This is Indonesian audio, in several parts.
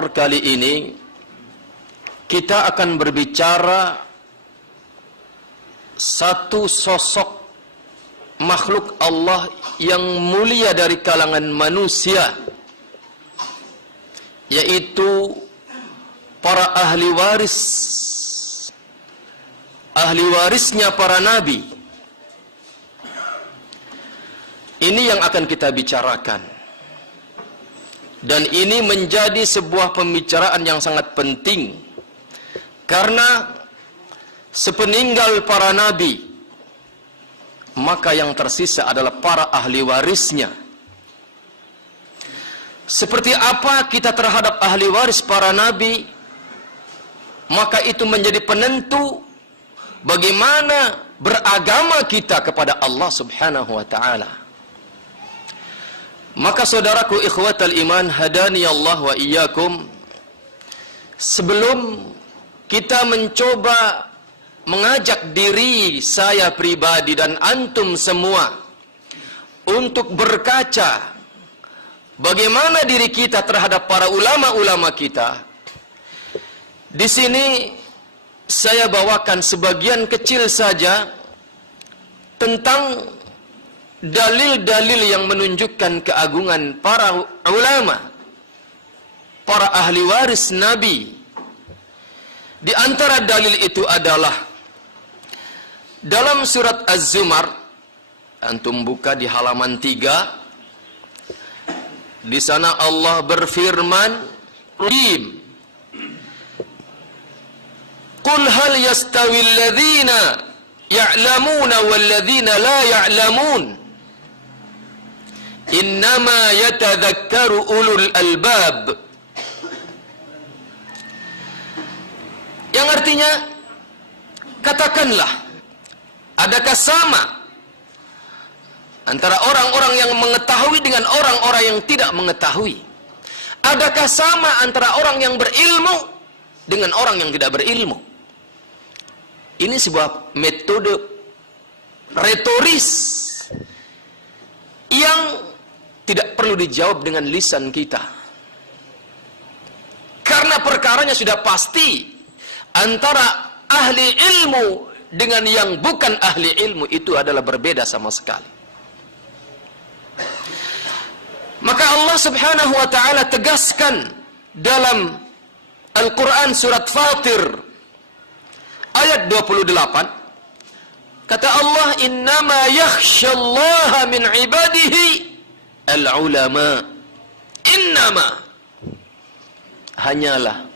asrar kali ini kita akan berbicara satu sosok makhluk Allah yang mulia dari kalangan manusia, yaitu para ahli warisnya para nabi. Ini yang akan kita bicarakan, dan ini menjadi sebuah pembicaraan yang sangat penting, karena sepeninggal para nabi, maka yang tersisa adalah para ahli warisnya. Seperti apa kita terhadap ahli waris para nabi, maka itu menjadi penentu bagaimana beragama kita kepada Allah Subhanahu wa ta'ala. Maka saudaraku ikhwatal iman, hadani Allah wa iyyakum, sebelum kita mencoba mengajak diri saya pribadi dan antum semua untuk berkaca bagaimana diri kita terhadap para ulama-ulama kita, di sini saya bawakan sebagian kecil saja tentang dalil-dalil yang menunjukkan keagungan para ulama, para ahli waris Nabi. Di antara dalil itu adalah dalam surat Az-Zumar, antum buka di halaman 3. Di sana Allah berfirman, "Qul hal yastawi alladhina ya'lamuna wal ladzina la ya'lamun. Innama yatadhakkaru ulul albab." Yang artinya, katakanlah, adakah sama antara orang-orang yang mengetahui dengan orang-orang yang tidak mengetahui? Adakah sama antara orang yang berilmu dengan orang yang tidak berilmu? Ini sebuah metode retoris yang tidak perlu dijawab dengan lisan kita, karena perkaranya sudah pasti. Antara ahli ilmu dengan yang bukan ahli ilmu itu adalah berbeda sama sekali. Maka Allah Subhanahu wa ta'ala tegaskan dalam Al-Quran surat Fatir ayat 28, kata Allah, "Innama yakhshallaha min ibadihi al-ulama." Innama, hanyalah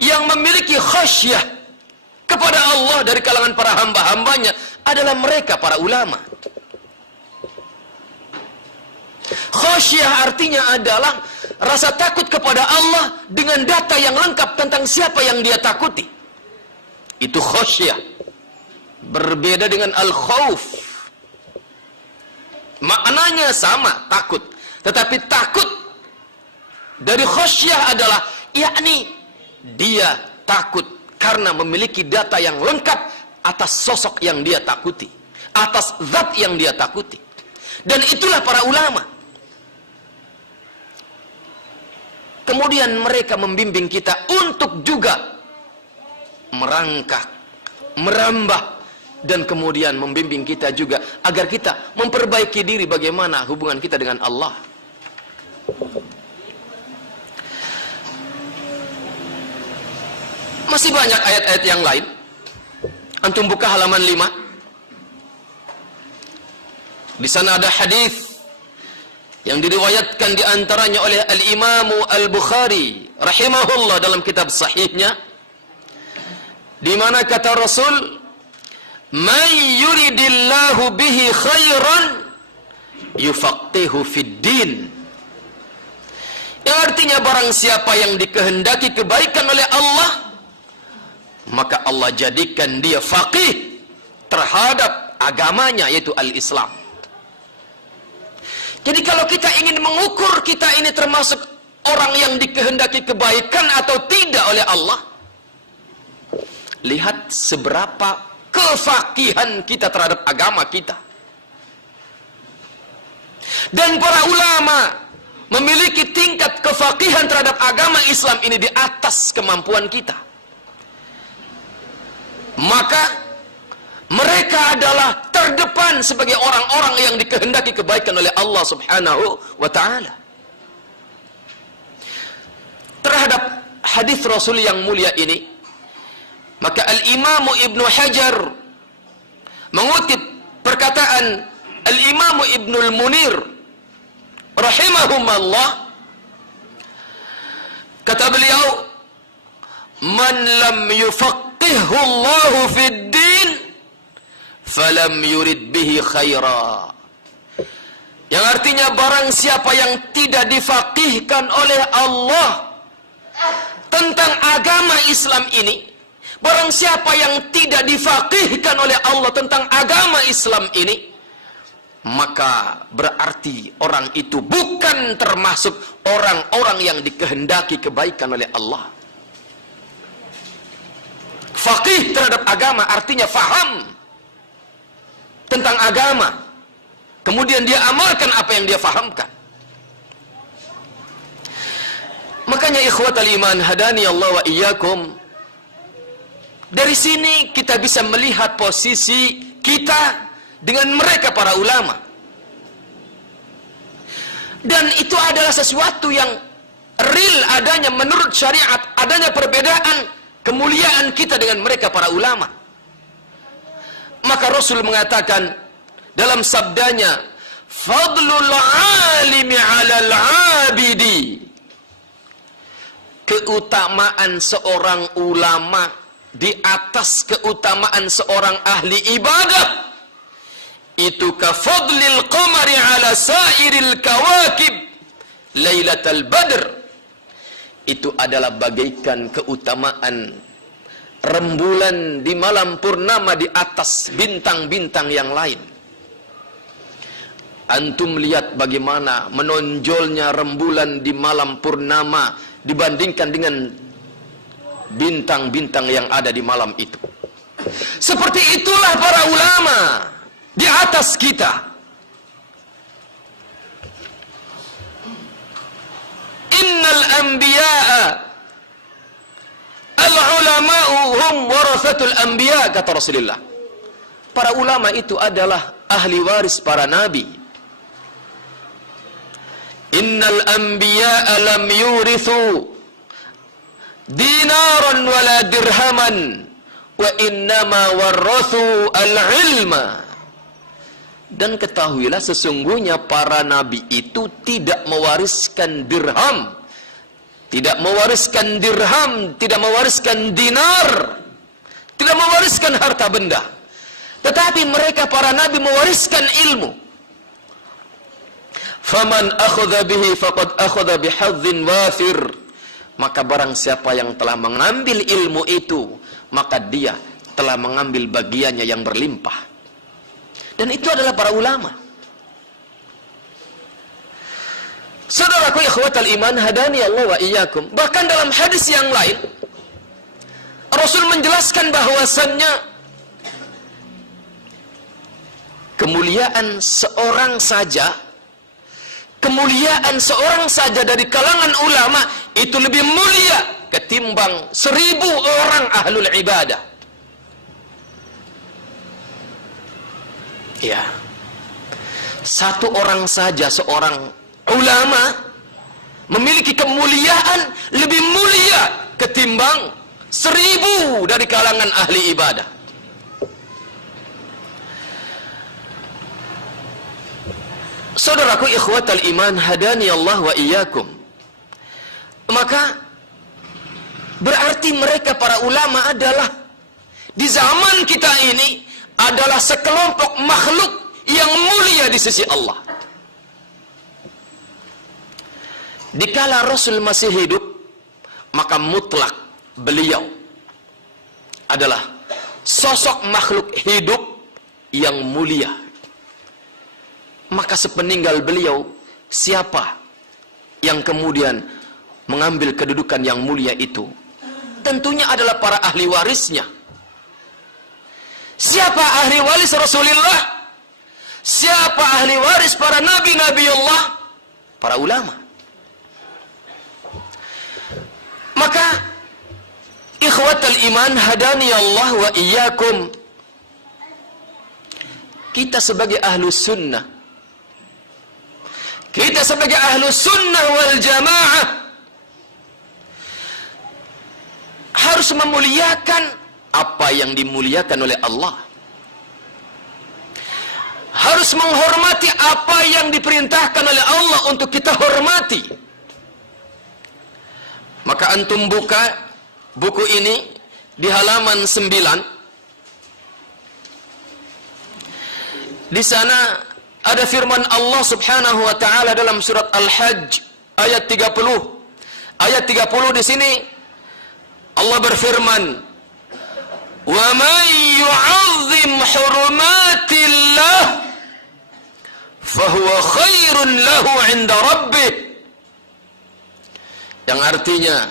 yang memiliki khasyah kepada Allah dari kalangan para hamba-hambanya adalah mereka para ulama. Khasyah artinya adalah rasa takut kepada Allah dengan data yang lengkap tentang siapa yang dia takuti. Itu khasyah. Berbeda dengan al-khauf. Maknanya sama, takut. Tetapi takut dari khasyah adalah, yakni dia takut karena memiliki data yang lengkap atas sosok yang dia takuti, atas zat yang dia takuti. Dan itulah para ulama. Kemudian mereka membimbing kita untuk juga merangkak, merambah, dan kemudian membimbing kita juga agar kita memperbaiki diri bagaimana hubungan kita dengan Allah. Masih banyak ayat-ayat yang lain. Antum buka halaman 5. Di sana ada hadis yang diriwayatkan di antaranya oleh Al-Imam Al-Bukhari rahimahullah dalam kitab sahihnya, di mana kata Rasul, "Man yuridillahu bihi khairan yufaqihu fid din." Yang artinya, barang siapa yang dikehendaki kebaikan oleh Allah, maka Allah jadikan dia faqih terhadap agamanya, yaitu al-Islam. Jadi kalau kita ingin mengukur kita ini termasuk orang yang dikehendaki kebaikan atau tidak oleh Allah, lihat seberapa kefakihan kita terhadap agama kita. Dan para ulama memiliki tingkat kefaqihan terhadap agama Islam ini di atas kemampuan kita. Maka mereka adalah terdepan sebagai orang-orang yang dikehendaki kebaikan oleh Allah Subhanahu wa ta'ala. Terhadap hadis Rasul yang mulia ini, maka Al-Imam Ibnu Hajar mengutip perkataan Al-Imam Ibnul Munir rahimahumullah. Kata beliau, man lam yufaqihhu Allahu fid din falam yurid bihi khaira. Yang artinya barang siapa yang tidak difaqihkan oleh Allah tentang agama Islam ini, barang siapa yang tidak difaqihkan oleh Allah tentang agama Islam ini, maka berarti orang itu bukan termasuk orang-orang yang dikehendaki kebaikan oleh Allah. Faqih terhadap agama artinya faham tentang agama, kemudian dia amalkan apa yang dia fahamkan. Makanya ikhwatal iman hadani Allah wa iyyakum, dari sini kita bisa melihat posisi kita dengan mereka para ulama. Dan itu adalah sesuatu yang real adanya menurut syariat, adanya perbedaan kemuliaan kita dengan mereka para ulama. Maka Rasul mengatakan dalam sabdanya, fadlul alimi 'alal 'abidi, keutamaan seorang ulama di atas keutamaan seorang ahli ibadah itu kafadlil qamari ala sairil kawakib lailatul badr, itu adalah bagaikan keutamaan rembulan di malam purnama di atas bintang-bintang yang lain. Antum lihat bagaimana menonjolnya rembulan di malam purnama dibandingkan dengan bintang-bintang yang ada di malam itu. Seperti itulah para ulama di atas kita. Innal anbiya'a al-ulama'u hum warathatul anbiya, kata Rasulullah. Para ulama itu adalah ahli waris para nabi. Innal anbiya'a lam yurithu dinaran wala dirhaman wa innama warathu al-ilma. Dan ketahuilah sesungguhnya para nabi itu tidak mewariskan dirham, tidak mewariskan dirham, tidak mewariskan dinar, tidak mewariskan harta benda, tetapi mereka para nabi mewariskan ilmu. Faman akhadha bihi faqad akhadha bihadzin wafir, maka barang siapa yang telah mengambil ilmu itu, maka dia telah mengambil bagiannya yang berlimpah. Dan itu adalah para ulama. Saudaraku ikhwatal iman hadani Allah wa iyyakum, bahkan dalam hadis yang lain Rasul menjelaskan bahwasannya kemuliaan seorang saja dari kalangan ulama itu lebih mulia ketimbang 1000 orang ahlul ibadah. Ya, satu orang saja seorang ulama memiliki kemuliaan lebih mulia ketimbang 1000 dari kalangan ahli ibadah. Saudaraku ikhwatal iman hadani Allah wa iyyakum, maka berarti mereka para ulama adalah di zaman kita ini adalah sekelompok makhluk yang mulia di sisi Allah. Dikala Rasul masih hidup, maka mutlak beliau adalah sosok makhluk hidup yang mulia. Maka sepeninggal beliau, siapa yang kemudian mengambil kedudukan yang mulia itu? Tentunya adalah para ahli warisnya. Siapa ahli waris Rasulullah? Siapa ahli waris para nabi-nabi Allah? Para ulama. Maka ikhwatal iman hadani Allah wa iyyakum, kita sebagai ahlus sunnah, kita sebagai ahlus sunnah wal jamaah harus memuliakan apa yang dimuliakan oleh Allah, harus menghormati apa yang diperintahkan oleh Allah untuk kita hormati. Maka antum buka buku ini di halaman 9. Di sana ada firman Allah Subhanahu wa taala dalam surat Al-Hajj ayat 30. Ayat 30 di sini Allah berfirman, "Wa man yu'azzim hurumatillah fahuwa khairun lahu 'inda rabbih." Yang artinya,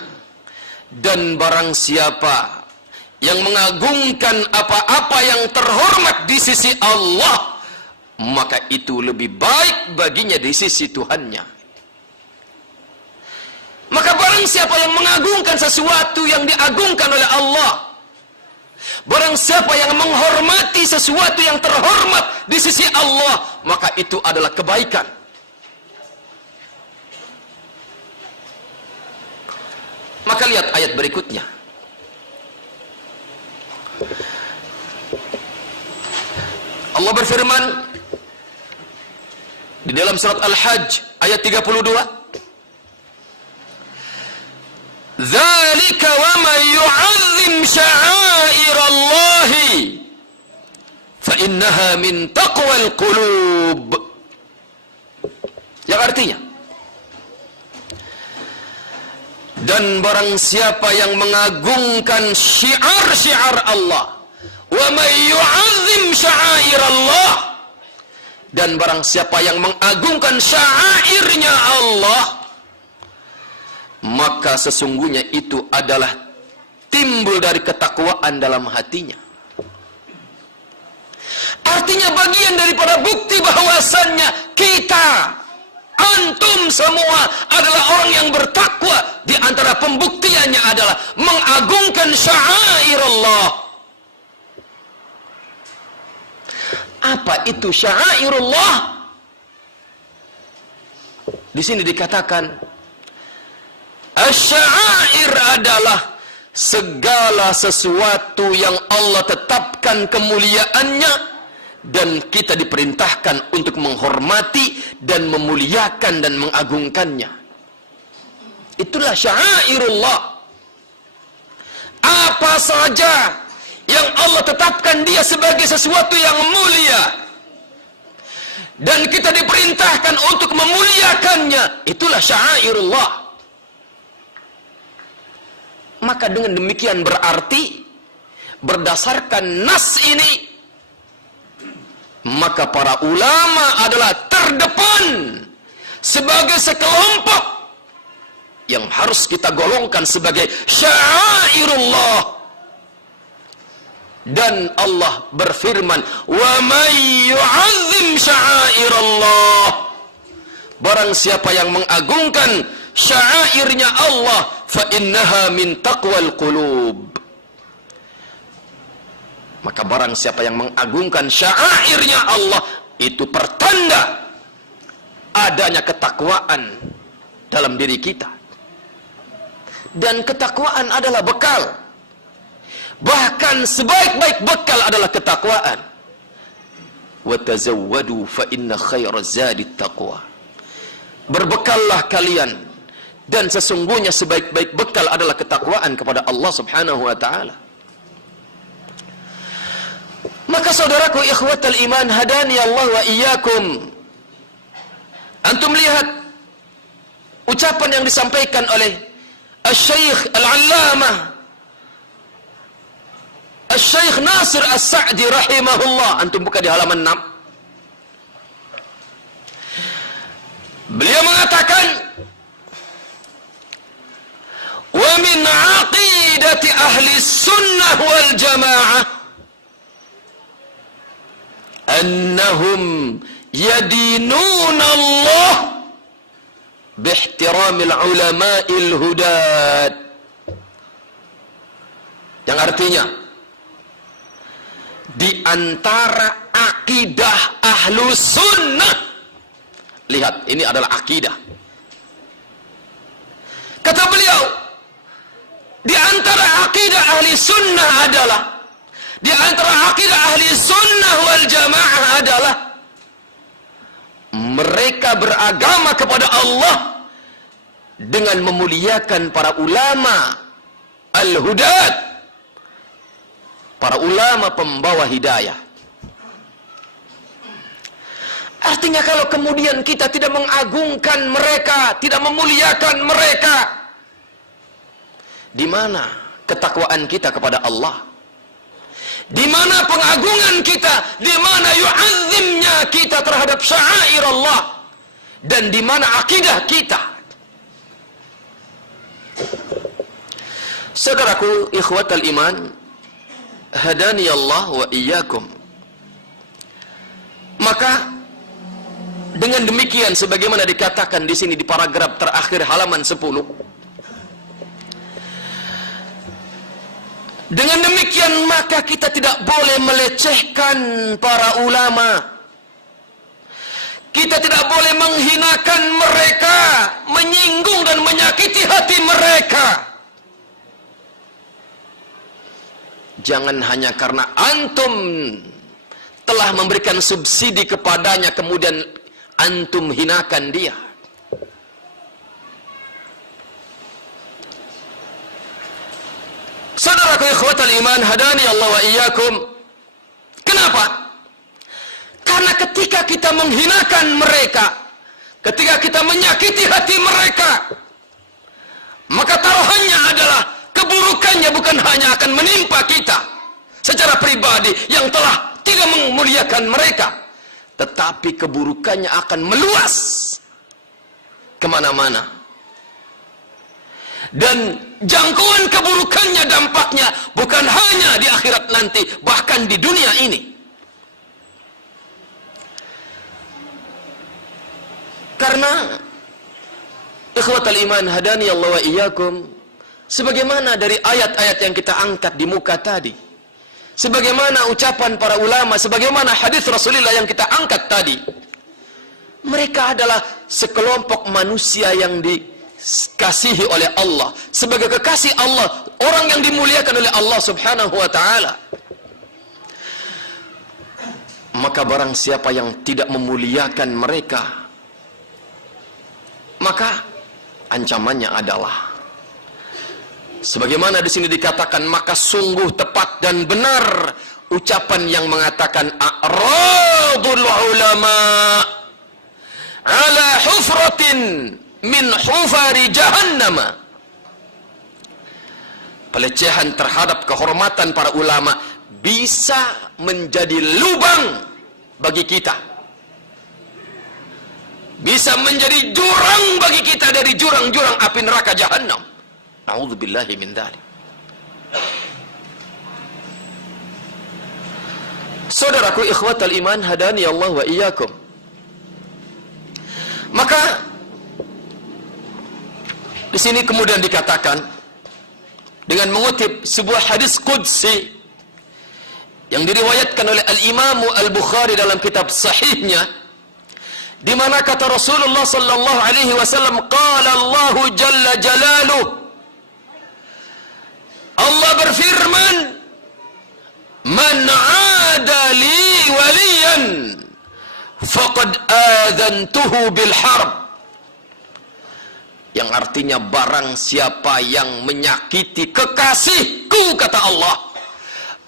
dan barang siapa yang mengagungkan apa-apa yang terhormat di sisi Allah, maka itu lebih baik baginya di sisi Tuhannya. Maka barang siapa yang mengagungkan sesuatu yang diagungkan oleh Allah, barang siapa yang menghormati sesuatu yang terhormat di sisi Allah, maka itu adalah kebaikan. Maka lihat ayat berikutnya. Allah berfirman di dalam surat Al-Hajj ayat 32, "Dzalika wa man yu'azzim sya'airallahi fa innaha min taqwal qulub." Yang artinya, dan barang siapa yang mengagungkan syiar-syiar Allah, wa man yu'azzim sya'airallah, dan barang siapa yang mengagungkan syairnya Allah, maka sesungguhnya itu adalah timbul dari ketakwaan dalam hatinya. Artinya bagian daripada bukti bahwasannya kita, antum semua adalah orang yang bertakwa. Di antara pembuktiannya adalah mengagungkan syair Allah. Apa itu syairullah? Di sini dikatakan asy-syair adalah segala sesuatu yang Allah tetapkan kemuliaannya dan kita diperintahkan untuk menghormati dan memuliakan dan mengagungkannya. Itulah syairullah. Apa saja yang Allah tetapkan dia sebagai sesuatu yang mulia dan kita diperintahkan untuk memuliakannya, itulah syairullah. Maka dengan demikian berarti berdasarkan nas ini, maka para ulama adalah terdepan sebagai sekelompok yang harus kita golongkan sebagai syairullah. Dan Allah berfirman, "Wa may yu'azzim sya'airallah." Barang siapa yang mengagungkan syairnya Allah, fa innaha min taqwal qulub. Maka barang siapa yang mengagungkan syairnya Allah, itu pertanda adanya ketakwaan dalam diri kita. Dan ketakwaan adalah bekal. Bahkan sebaik-baik bekal adalah ketakwaan. Wa tazawwadu fa inna khairaz zadi taqwa. Berbekallah kalian, dan sesungguhnya sebaik-baik bekal adalah ketakwaan kepada Allah Subhanahu wa taala. Maka saudaraku ikhwatal iman hadani Allah wa iyyakum, antum lihat ucapan yang disampaikan oleh Asy-Syaikh Al-Allamah Asy-Syaikh Nasir As-Sa'di rahimahullah. Antum buka di halaman 6. Beliau mengatakan, "Wa min 'aqidati ahli sunnah wal jamaah annahum yadinuna Allah bihtiramil ulama'il hudad. Yang artinya, di antara akidah ahlu sunnah, lihat, ini adalah akidah. Kata beliau, di antara akidah ahli sunnah adalah, di antara akidah ahli sunnah wal jamaah adalah, mereka beragama kepada Allah dengan memuliakan para ulama al-hudad, para ulama pembawa hidayah. Artinya kalau kemudian kita tidak mengagungkan mereka, tidak memuliakan mereka, di mana ketakwaan kita kepada Allah? Di mana pengagungan kita? Di mana yu'azzimnya kita terhadap syair Allah? Dan di mana akidah kita? Saudaraku, ikhwatal iman, hadani Allah wa iyyakum. Maka dengan demikian, sebagaimana dikatakan di sini di paragraf terakhir halaman 10, dengan demikian maka kita tidak boleh melecehkan para ulama. Kita tidak boleh menghinakan mereka, menyinggung dan menyakiti hati mereka. Jangan hanya karena antum telah memberikan subsidi kepadanya kemudian antum hinakan dia. Saudaraku ikhwatal iman, hadani Allah wa iyyakum. Kenapa? Karena ketika kita menghinakan mereka, ketika kita menyakiti hati mereka, maka taruhannya adalah keburukannya bukan hanya akan menimpa kita secara pribadi yang telah tidak memuliakan mereka, tetapi keburukannya akan meluas kemana-mana. Dan jangkauan keburukannya, dampaknya bukan hanya di akhirat nanti, bahkan di dunia ini. Karena ikhwatal iman, hadani Allah wa iyyakum, sebagaimana dari ayat-ayat yang kita angkat di muka tadi, sebagaimana ucapan para ulama, sebagaimana hadis Rasulullah yang kita angkat tadi, mereka adalah sekelompok manusia yang dikasihi oleh Allah, sebagai kekasih Allah, orang yang dimuliakan oleh Allah subhanahu wa ta'ala. Maka barang siapa yang tidak memuliakan mereka, maka ancamannya adalah, sebagaimana di sini dikatakan, maka sungguh tepat dan benar ucapan yang mengatakan a'radul ulama ala hufratin min hufari jahannam. Pelecehan terhadap kehormatan para ulama bisa menjadi lubang bagi kita, bisa menjadi jurang bagi kita dari jurang-jurang api neraka jahannam. A'udzubillahi min dzalik. Saudaraku ikhwatal iman, hadani Allah wa iyyakum. Maka di sini kemudian dikatakan dengan mengutip sebuah hadis qudsi yang diriwayatkan oleh Al-Imam Al-Bukhari dalam kitab sahihnya, di mana kata Rasulullah sallallahu alaihi wasallam, qala Allah jalla jalaluh, Allah berfirman, man 'ada li waliyan faqad adzantuhu bil harb. Yang artinya, barang siapa yang menyakiti kekasihku, kata Allah,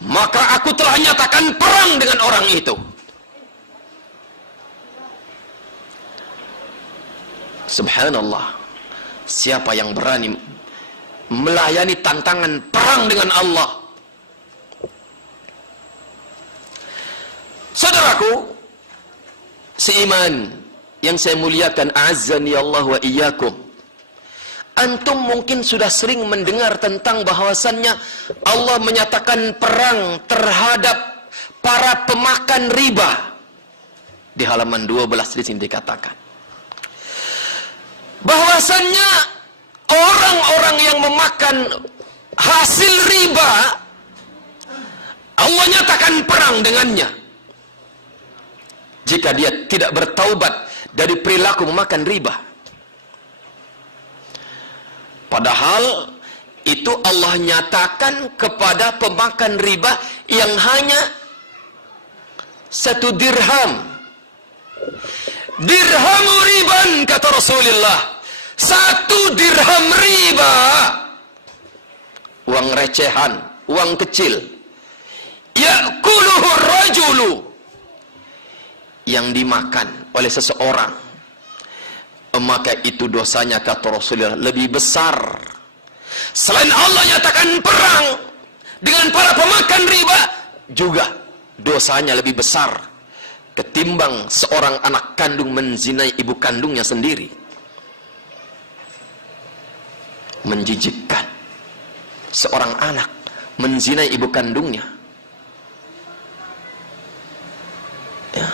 maka aku telah nyatakan perang dengan orang itu. Subhanallah, siapa yang berani melayani tantangan perang dengan Allah? Saudaraku seiman yang saya muliakan, a'azzani Allah wa iyyakum, antum mungkin sudah sering mendengar tentang bahwasannya Allah menyatakan perang terhadap para pemakan riba. Di halaman 12 di sini dikatakan bahwasannya orang-orang yang memakan hasil riba, Allah nyatakan perang dengannya jika dia tidak bertaubat dari perilaku memakan riba. Padahal itu Allah nyatakan kepada pemakan riba yang hanya 1 dirham. Dirhamu riban, kata Rasulullah. 1 dirham riba. Uang recehan, uang kecil. Ya'kuluhu rajulu, yang dimakan oleh seseorang, maka itu dosanya, kata Rasulullah, lebih besar. Selain Allah nyatakan perang dengan para pemakan riba, juga dosanya lebih besar ketimbang seorang anak kandung menzinai ibu kandungnya sendiri. Menjijikkan seorang anak menzinai ibu kandungnya. Ya.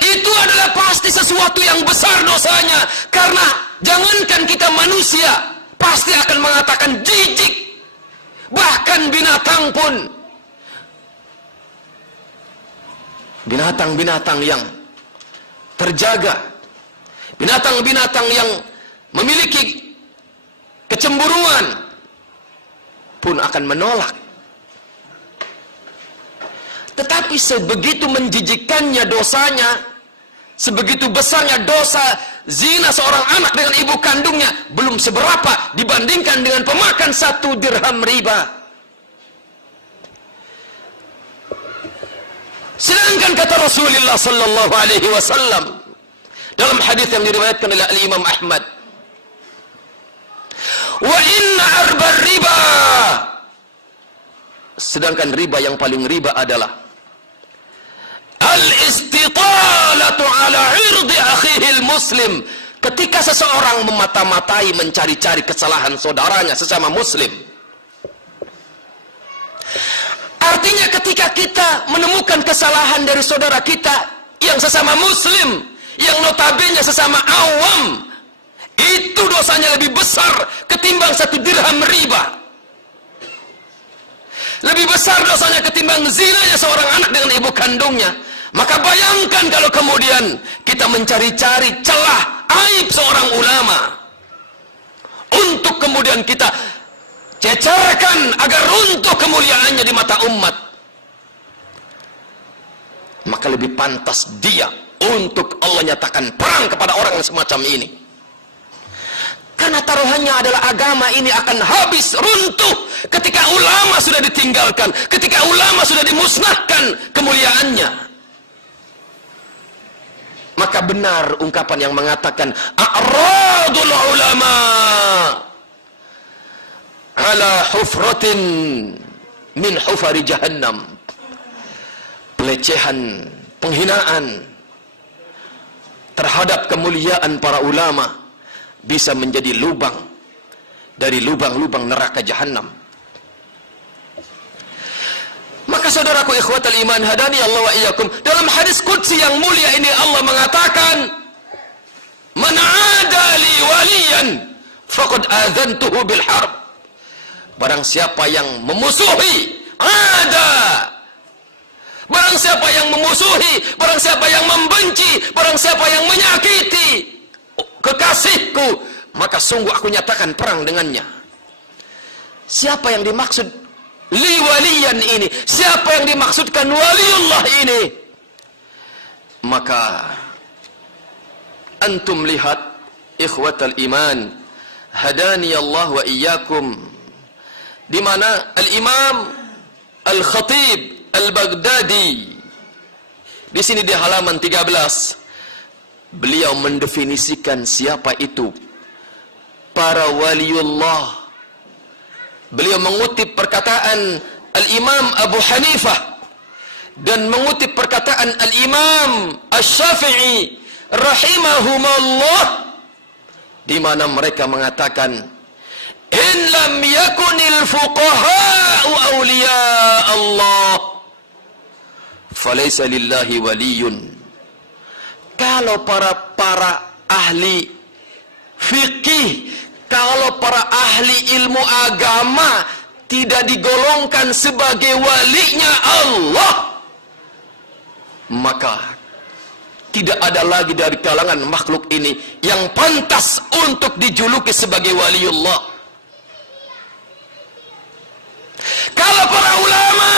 Itu adalah pasti sesuatu yang besar dosanya. Karena jangankan kita manusia, pasti akan mengatakan jijik. Bahkan binatang pun, binatang-binatang yang terjaga, binatang-binatang yang memiliki kecemburuan pun akan menolak. Tetapi sebegitu menjijikkannya dosanya, sebegitu besarnya dosa zina seorang anak dengan ibu kandungnya, belum seberapa dibandingkan dengan pemakan 1 dirham riba. Sedangkan kata Rasulullah sallallahu alaihi wasallam dalam hadis yang diriwayatkan oleh Imam Ahmad, wa inna arbar riba, sedangkan riba yang paling riba adalah al-istitalatu ala irdi akhihil muslim, ketika seseorang memata-matai, mencari-cari kesalahan saudaranya sesama muslim. Artinya ketika kita menemukan kesalahan dari saudara kita yang sesama muslim, yang notabene sesama awam, itu dosanya lebih besar ketimbang 1 dirham riba. Lebih besar dosanya ketimbang zinanya seorang anak dengan ibu kandungnya. Maka bayangkan kalau kemudian kita mencari-cari celah aib seorang ulama untuk kemudian kita cecerkan agar runtuh kemuliaannya di mata umat. Maka lebih pantas dia untuk Allah nyatakan perang kepada orang yang semacam ini. Karena taruhannya adalah agama ini akan habis, runtuh ketika ulama sudah ditinggalkan, ketika ulama sudah dimusnahkan kemuliaannya. Maka benar ungkapan yang mengatakan a'radul ulama ala hufratin min hufari jahannam. Pelecehan, penghinaan terhadap kemuliaan para ulama bisa menjadi lubang dari lubang-lubang neraka jahannam. Maka saudaraku ikhwatal iman hadani Allah wa iyyakum, dalam hadis qudsi yang mulia ini Allah mengatakan, man 'ada li waliyan faqad adzantuhu bil harb. Barang siapa yang memusuhi, ada. Barang siapa yang memusuhi, barang siapa yang membenci, barang siapa yang menyakiti kekasihku, maka sungguh aku nyatakan perang dengannya. Siapa yang dimaksud li waliyan ini? Siapa yang dimaksudkan waliullah ini? Maka antum lihat ikhwatal iman hadani Allah wa iyyakum, di mana al-Imam Al-Khatib Al-Baghdadi di sini di halaman 13 beliau mendefinisikan siapa itu para waliullah. Beliau mengutip perkataan Al-Imam Abu Hanifah dan mengutip perkataan Al-Imam Asy-Syafi'i rahimahumullah, di mana mereka mengatakan in lam yakunil fuqaha'u awliya Allah falaysa lillahi waliyun, kalau para ahli fikih, kalau para ahli ilmu agama tidak digolongkan sebagai walinya Allah, maka tidak ada lagi dari kalangan makhluk ini yang pantas untuk dijuluki sebagai waliullah. Kalau para ulama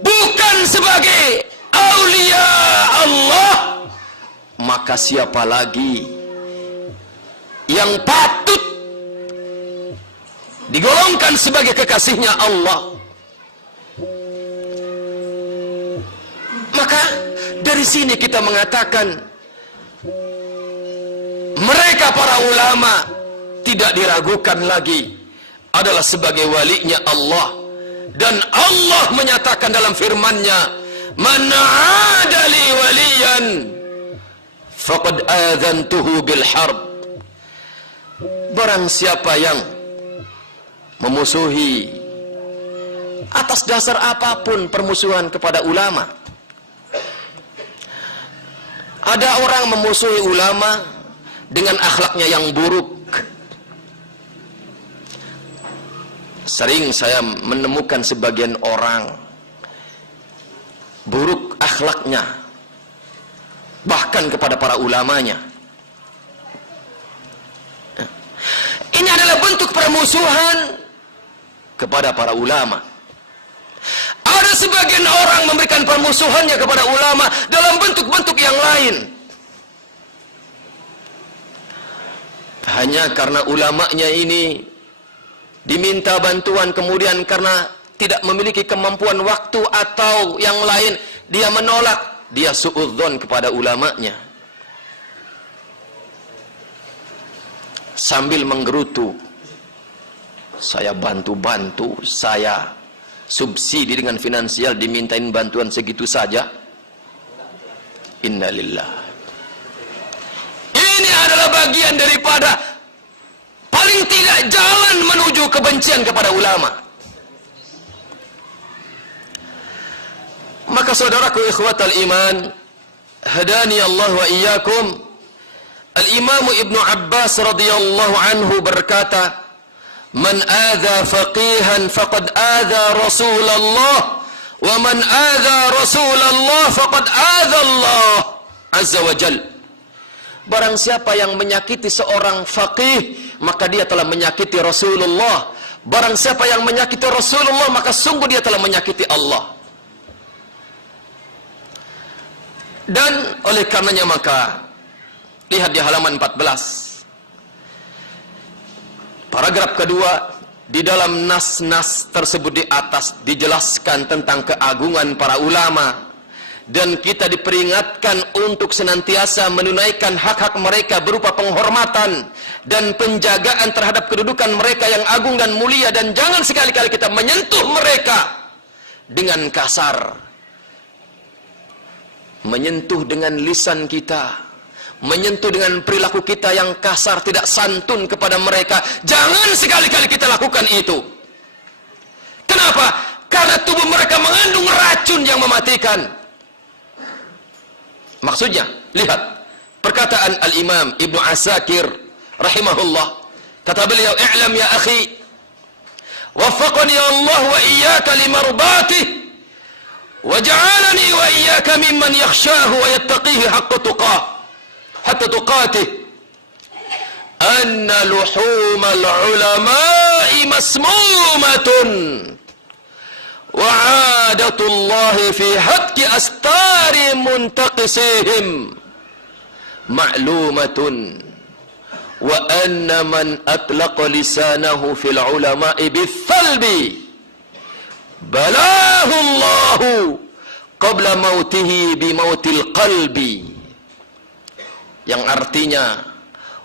bukan sebagai aulia Allah, maka siapa lagi yang patut digolongkan sebagai kekasihnya Allah? Maka dari sini kita mengatakan mereka para ulama tidak diragukan lagi adalah sebagai walinya Allah. Dan Allah menyatakan dalam firman-Nya, "Man 'ada li waliyan faqad adzantuhu bil harb." Barang siapa yang memusuhi atas dasar apapun permusuhan kepada ulama. Ada orang memusuhi ulama dengan akhlaknya yang buruk. Sering saya menemukan sebagian orang buruk akhlaknya, bahkan kepada para ulamanya. Ini adalah bentuk permusuhan kepada para ulama. Ada sebagian orang memberikan permusuhannya kepada ulama dalam bentuk-bentuk yang lain. Hanya karena ulamanya ini diminta bantuan, kemudian karena tidak memiliki kemampuan waktu atau yang lain, dia menolak, dia suudzon kepada ulamanya. Sambil menggerutu, saya bantu-bantu, saya subsidi dengan finansial, dimintain bantuan segitu saja. Innalillah. Ini adalah bagian daripada paling tidak jalan menuju kebencian kepada ulama. Maka saudaraku ikhwatal iman, hadani Allah wa iyyakum, Al-Imam Ibnu Abbas radhiyallahu anhu berkata, "Man adza faqihan faqad adza Rasulullah, wa man adza Rasulullah faqad adza Allah azza wa jalla." Barang siapa yang menyakiti seorang faqih, maka dia telah menyakiti Rasulullah. Barang siapa yang menyakiti Rasulullah, maka sungguh dia telah menyakiti Allah. Dan oleh karenanya maka lihat di halaman 14, paragraf kedua, di dalam nas-nas tersebut di atas dijelaskan tentang keagungan para ulama, dan kita diperingatkan untuk senantiasa menunaikan hak-hak mereka berupa penghormatan dan penjagaan terhadap kedudukan mereka yang agung dan mulia, dan jangan sekali-kali kita menyentuh mereka dengan kasar, menyentuh dengan lisan kita, menyentuh dengan perilaku kita yang kasar, tidak santun kepada mereka. Jangan sekali-kali kita lakukan itu. Kenapa? Karena tubuh mereka mengandung racun yang mematikan. Maksudnya, lihat perkataan Al-Imam Ibnu Asakir rahimahullah. Kata beliau, "I'lam ya akhi, waffaqani Allah wa iyyaka limardatih, wa ja'alani wa iyyaka mimman yakhshahu wa yattaqihi hatta tuqatih, anna luhumal ulama'i masmumatun, wa 'adatullahi fi hatki astari muntaqisihim ma'lumatun, wa anna man atlaqa lisanahu fil ulama'i bithalbi balahu Allahu qabla mautihi bimautil qalbi." Yang artinya,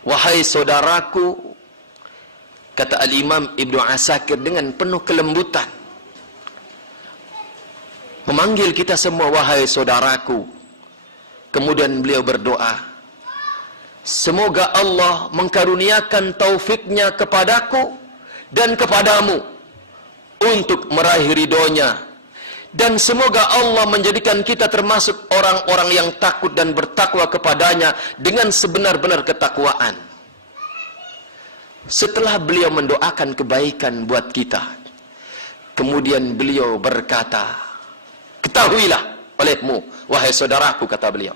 wahai saudaraku, kata Al-Imam Ibnu Asakir dengan penuh kelembutan, memanggil kita semua wahai saudaraku. Kemudian beliau berdoa, semoga Allah mengkaruniakan taufiknya kepadaku dan kepadamu untuk meraih ridhonya, Dan semoga Allah menjadikan kita termasuk orang-orang yang takut dan bertakwa kepadanya dengan sebenar-benar ketakwaan. Setelah beliau mendoakan kebaikan buat kita, kemudian beliau berkata, ketahuilah olehmu, wahai saudaraku, kata beliau,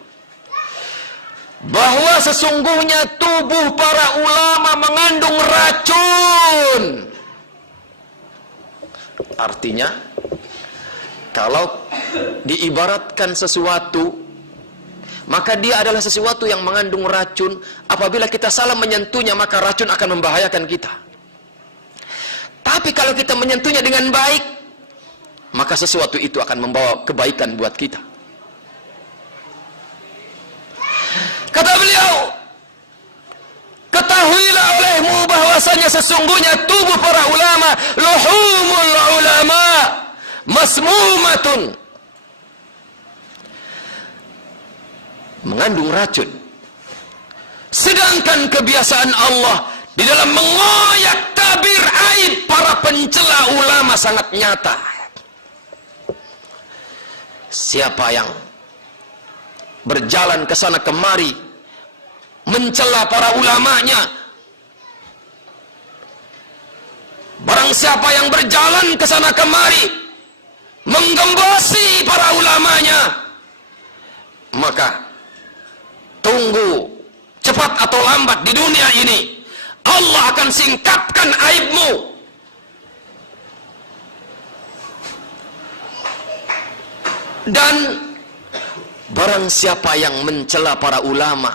bahwa sesungguhnya tubuh para ulama mengandung racun. Artinya, kalau diibaratkan sesuatu, maka dia adalah sesuatu yang mengandung racun. Apabila kita salah menyentuhnya, maka racun akan membahayakan kita. Tapi kalau kita menyentuhnya dengan baik, maka sesuatu itu akan membawa kebaikan buat kita. Kata beliau, ketahuilah olehmu bahwasanya sesungguhnya tubuh para ulama, luhumul ulama masmumatun, mengandung racun. Sedangkan kebiasaan Allah di dalam mengoyak tabir aib para pencela ulama sangat nyata. Siapa yang berjalan ke sana kemari mencela para ulamanya, barang siapa yang berjalan ke sana kemari menggembosi para ulamanya, maka tunggu cepat atau lambat di dunia ini Allah akan singkapkan aibmu. Dan barang siapa yang mencela para ulama,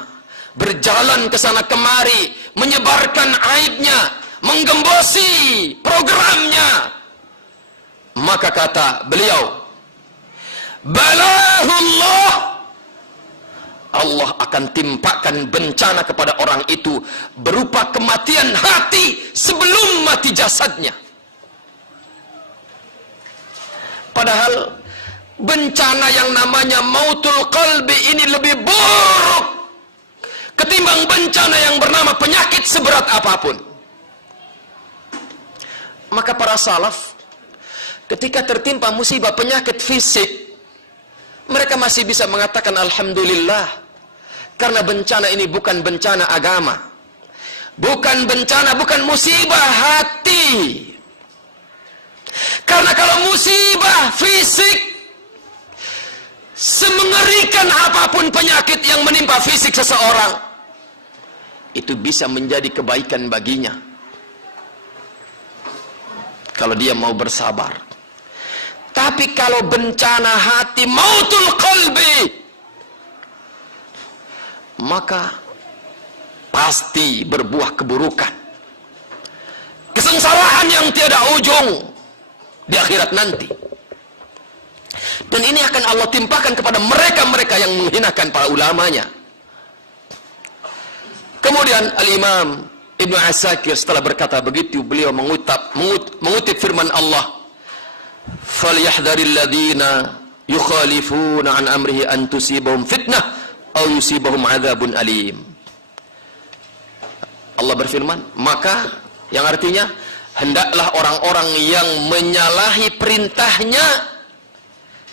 berjalan ke sana kemari menyebarkan aibnya, menggembosi programnya, maka kata beliau, balahullah, Allah akan timpakan bencana kepada orang itu berupa kematian hati sebelum mati jasadnya. Padahal bencana yang namanya mautul qalbi ini lebih buruk ketimbang bencana yang bernama penyakit seberat apapun. Maka para salaf ketika tertimpa musibah penyakit fisik, mereka masih bisa mengatakan alhamdulillah, karena bencana ini bukan bencana agama, bukan bencana, bukan musibah hati. Karena kalau musibah fisik, semengerikan apapun penyakit yang menimpa fisik seseorang, itu bisa menjadi kebaikan baginya kalau dia mau bersabar. Tapi kalau bencana hati, mautul qalbi, maka pasti berbuah keburukan, kesengsaraan yang tiada ujung di akhirat nanti. Dan ini akan Allah timpakan kepada mereka-mereka yang menghinakan para ulamanya. Kemudian Al-Imam Ibnu Asakir setelah berkata begitu, beliau mengutip firman Allah, falyahdharil ladzina yukhalifuna an amrihi an tusibahum fitnah aw yusibahum adzabun alim. Allah berfirman, maka yang artinya hendaklah orang-orang yang menyalahi perintahnya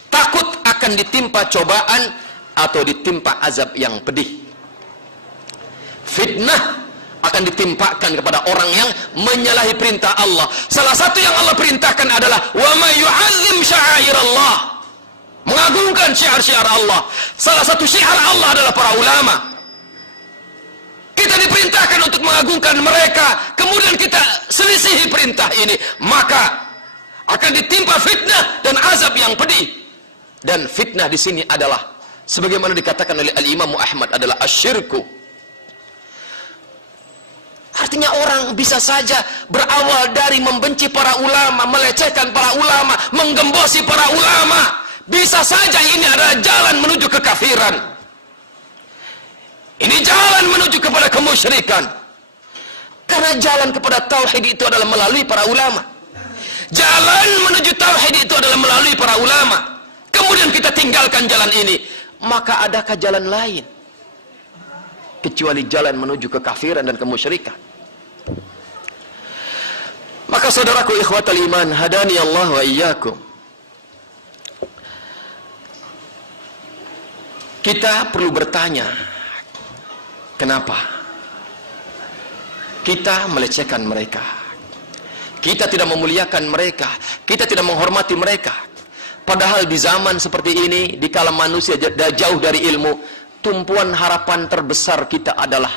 takut akan ditimpa cobaan atau ditimpa azab yang pedih. Fitnah akan ditimpakan kepada orang yang menyalahi perintah Allah. Salah satu yang Allah perintahkan adalah wa may yu'azzim sya'airallah, mengagungkan syiar-syiar Allah. Salah satu syiar Allah adalah para ulama. Kita diperintahkan untuk mengagungkan mereka, kemudian kita selisihi perintah ini, maka akan ditimpa fitnah dan azab yang pedih. Dan fitnah di sini adalah sebagaimana dikatakan oleh Al-Imam Ahmad adalah asyirku. Artinya orang bisa saja berawal dari membenci para ulama, melecehkan para ulama, menggembosi para ulama. Bisa saja ini adalah jalan menuju kekafiran. Ini jalan menuju kepada kemusyrikan. Karena jalan kepada tauhid itu adalah melalui para ulama. Jalan menuju tauhid itu adalah melalui para ulama. Kemudian kita tinggalkan jalan ini, maka adakah jalan lain kecuali jalan menuju kekafiran dan kemusyrikan? Maka saudaraku ikhwatal iman, hadani Allah wa iyyakum, Kita perlu bertanya, kenapa kita melecehkan mereka? Kita tidak memuliakan mereka, kita tidak menghormati mereka. Padahal di zaman seperti ini, di kala manusia jauh dari ilmu, tumpuan harapan terbesar kita adalah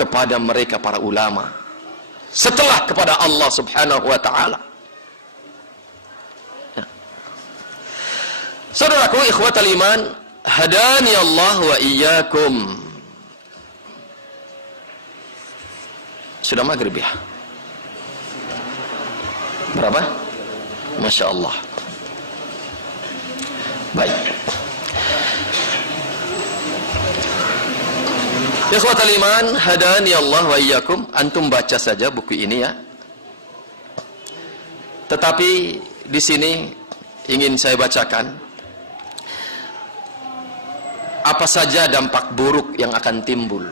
kepada mereka para ulama, setelah kepada Allah Subhanahu wa ta'ala. Saudaraku ikhwatal iman, hadani Allah wa iyyakum. Sudah maghrib ya? Berapa? Masya Allah. Baik. Ikhwatal iman, hadani Allah wa iyyakum. Antum baca saja buku ini ya. Tetapi di sini ingin saya bacakan apa saja dampak buruk yang akan timbul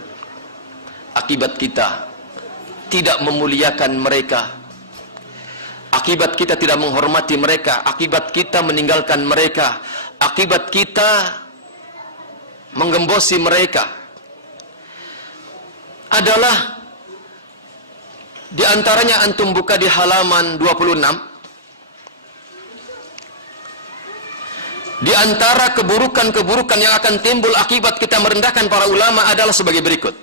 akibat kita tidak memuliakan mereka, akibat kita tidak menghormati mereka, akibat kita meninggalkan mereka, akibat kita menggembosi mereka. Adalah di antaranya antum buka di halaman 26. Di antara keburukan-keburukan yang akan timbul akibat kita merendahkan para ulama adalah sebagai berikut.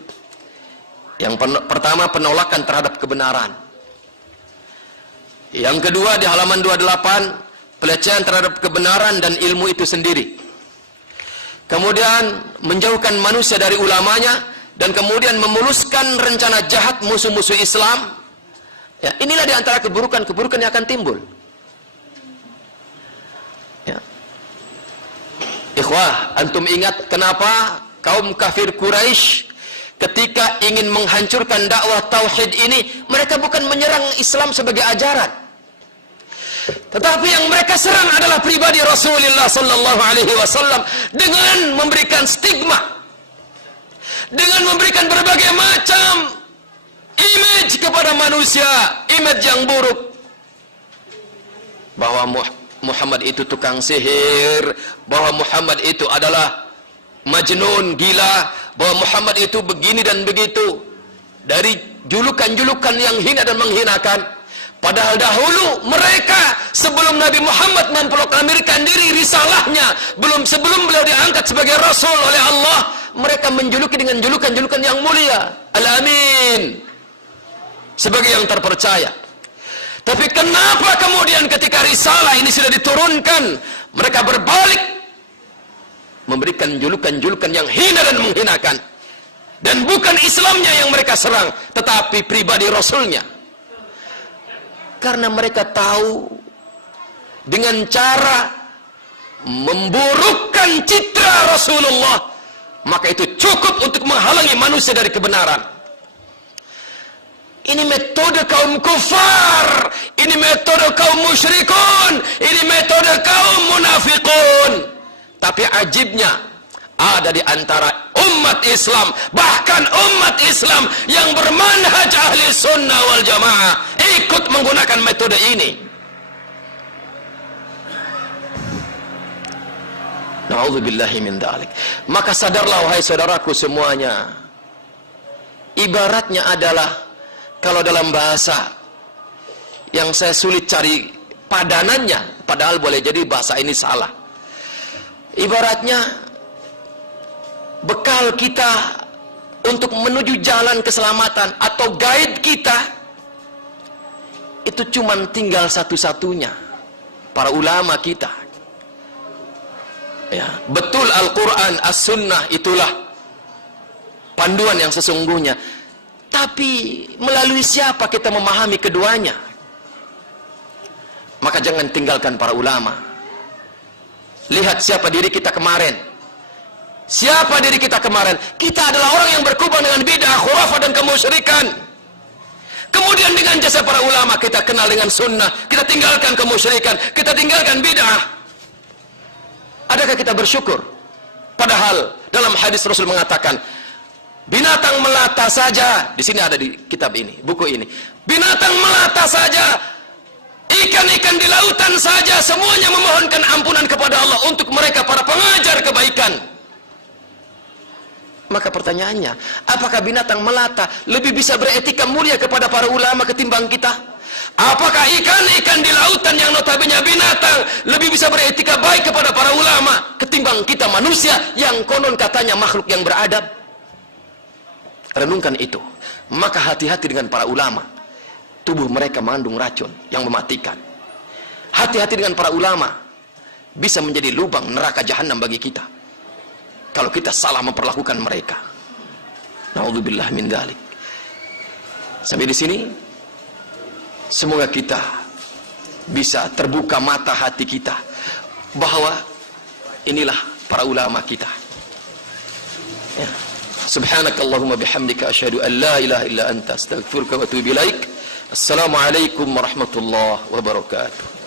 Yang pertama, penolakan terhadap kebenaran. Yang kedua, di halaman 28, pelecehan terhadap kebenaran dan ilmu itu sendiri. Kemudian menjauhkan manusia dari ulamanya, dan kemudian memuluskan rencana jahat musuh-musuh Islam. Ya, inilah di antara keburukan-keburukan yang akan timbul. Ya. Ikhwah, antum ingat kenapa kaum kafir Quraisy ketika ingin menghancurkan dakwah tauhid ini, mereka bukan menyerang Islam sebagai ajaran, tetapi yang mereka serang adalah pribadi Rasulullah sallallahu alaihi wasallam dengan memberikan stigma, dengan memberikan berbagai macam image kepada manusia, image yang buruk, bahwa Muhammad itu tukang sihir, bahwa Muhammad itu adalah majnun, gila, bahwa Muhammad itu begini dan begitu, dari julukan-julukan yang hina dan menghinakan. Padahal dahulu mereka sebelum Nabi Muhammad memproklamirkan diri risalahnya, sebelum beliau diangkat sebagai Rasul oleh Allah, mereka menjuluki dengan julukan-julukan yang mulia, Al-Amin, sebagai yang terpercaya. Tapi kenapa kemudian ketika risalah ini sudah diturunkan, mereka berbalik memberikan julukan-julukan yang hina dan menghinakan? Dan bukan Islamnya yang mereka serang, tetapi pribadi Rasulnya. Karena mereka tahu dengan cara memburukkan citra Rasulullah, maka itu cukup untuk menghalangi manusia dari kebenaran. Ini metode kaum kufar, ini metode kaum musyrikun, ini metode kaum munafikun. Tapi ajibnya, ada di antara umat Islam, bahkan umat Islam yang bermanhaj ahli sunnah wal jamaah, ikut menggunakan metode ini. Na'udzubillahi min dzalik. Maka sadarlah wahai saudaraku semuanya, ibaratnya adalah, kalau dalam bahasa yang saya sulit cari padanannya, padahal boleh jadi bahasa ini salah. Ibaratnya bekal kita untuk menuju jalan keselamatan atau guide kita itu cuman tinggal satu-satunya, para ulama kita. Ya, betul Al-Quran, As-Sunnah itulah panduan yang sesungguhnya. Tapi melalui siapa kita memahami keduanya? Maka jangan tinggalkan para ulama. Lihat siapa diri kita kemarin. Siapa diri kita kemarin? Kita adalah orang yang berkubang dengan bid'ah, khurafah dan kemusyrikan. Kemudian dengan jasa para ulama kita kenal dengan sunnah, kita tinggalkan kemusyrikan, kita tinggalkan bid'ah. Adakah kita bersyukur? Padahal dalam hadis Rasul mengatakan, binatang melata saja, di sini ada di kitab ini, buku ini. Binatang melata saja ikan-ikan di lautan saja semuanya memohonkan ampunan kepada Allah untuk mereka para pengajar kebaikan. Maka pertanyaannya, apakah binatang melata lebih bisa beretika mulia kepada para ulama ketimbang kita? Apakah ikan-ikan di lautan yang notabene binatang lebih bisa beretika baik kepada para ulama ketimbang kita manusia yang konon katanya makhluk yang beradab? Renungkan itu. Maka hati-hati dengan para ulama. Tubuh mereka mengandung racun yang mematikan. Hati-hati dengan para ulama. Bisa menjadi lubang neraka jahanam bagi kita kalau kita salah memperlakukan mereka. Na'udzubillah min dzalik. Sampai di sini, semoga kita bisa terbuka mata hati kita bahwa inilah para ulama kita. Ya. Subhanakallahumma bihamdika asyhadu an la ilaha illa anta astaghfiruka wa atubu ilaik. Assalamualaikum warahmatullahi wabarakatuh.